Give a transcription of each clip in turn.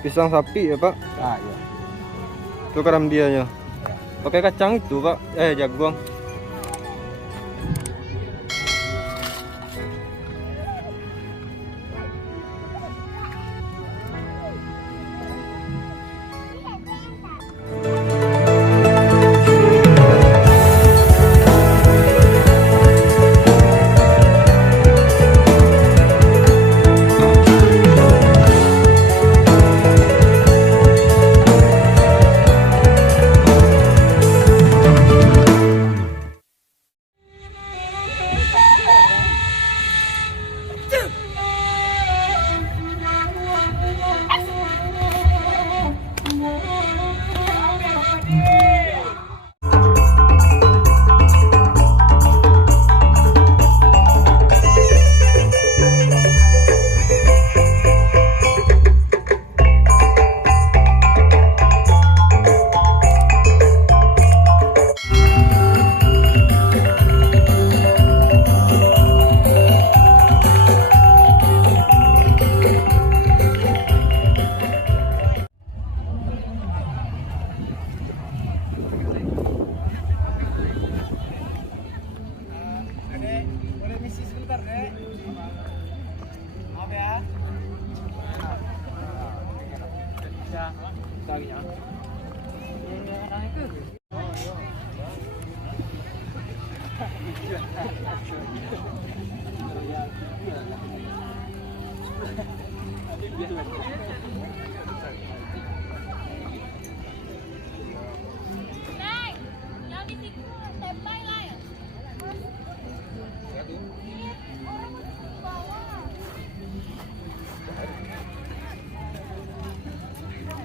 Pisang sapi ya Pak? Ah iya. Itu karambianya. Pakai kacang itu Pak? Jagung.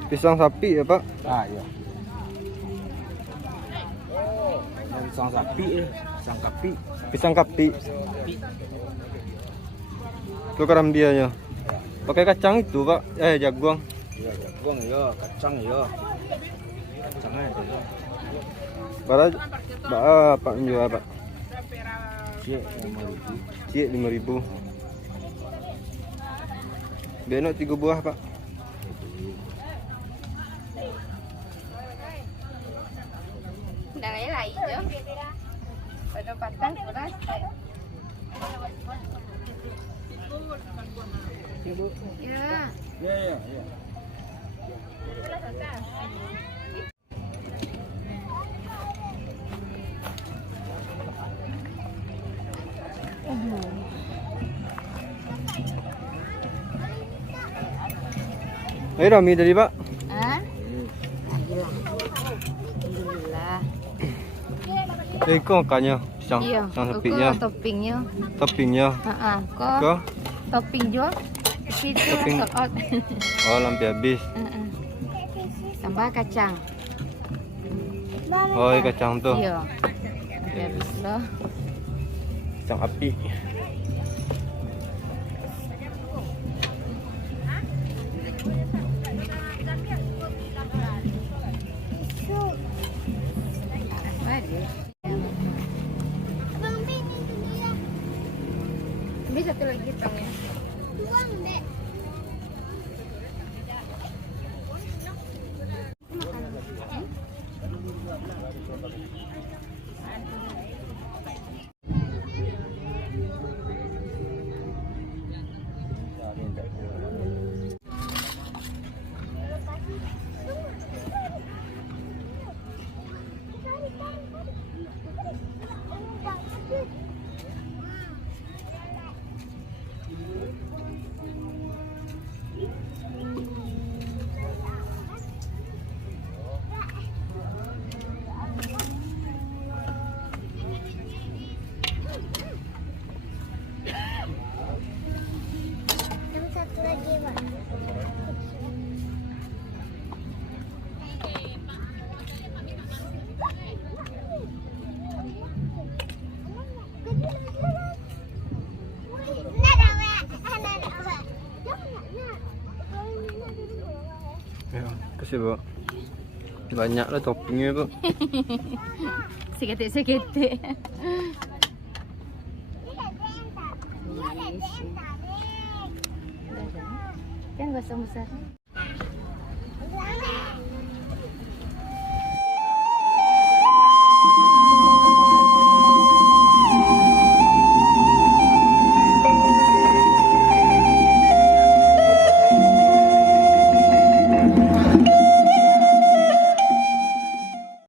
Pisang sapi ya Pak? Ah iya. Pisang sapi ya, pisang kapi. Pisang kapi. Itu karambianya. Pakai kacang itu Pak? Jagung. Iya, jagung iya, kacang iya. Kacangnya ada ya. Pak menjual Pak? Cie 5.000. Cie 5.000. Benok 3 buah Pak. Udah lain aja. Pada patang beras. Ya. Iya. Ayo Rami tadi Pak. Hah? Alhamdulillah. Iko makannya pisang, Iya. pisang sapinya, Toppingnya. toppingnya. Kok Kok? topping juga. Situ Topping. sold out. Oh lampi habis. Tambah kacang. Oh kacang tuh, Iya. Sampai habis loh. pisang api. Ini satu lagi tongnya. Ya, kasih Bu. Banyak lah toppingnya Bu. Segetik-segetik. basah besar.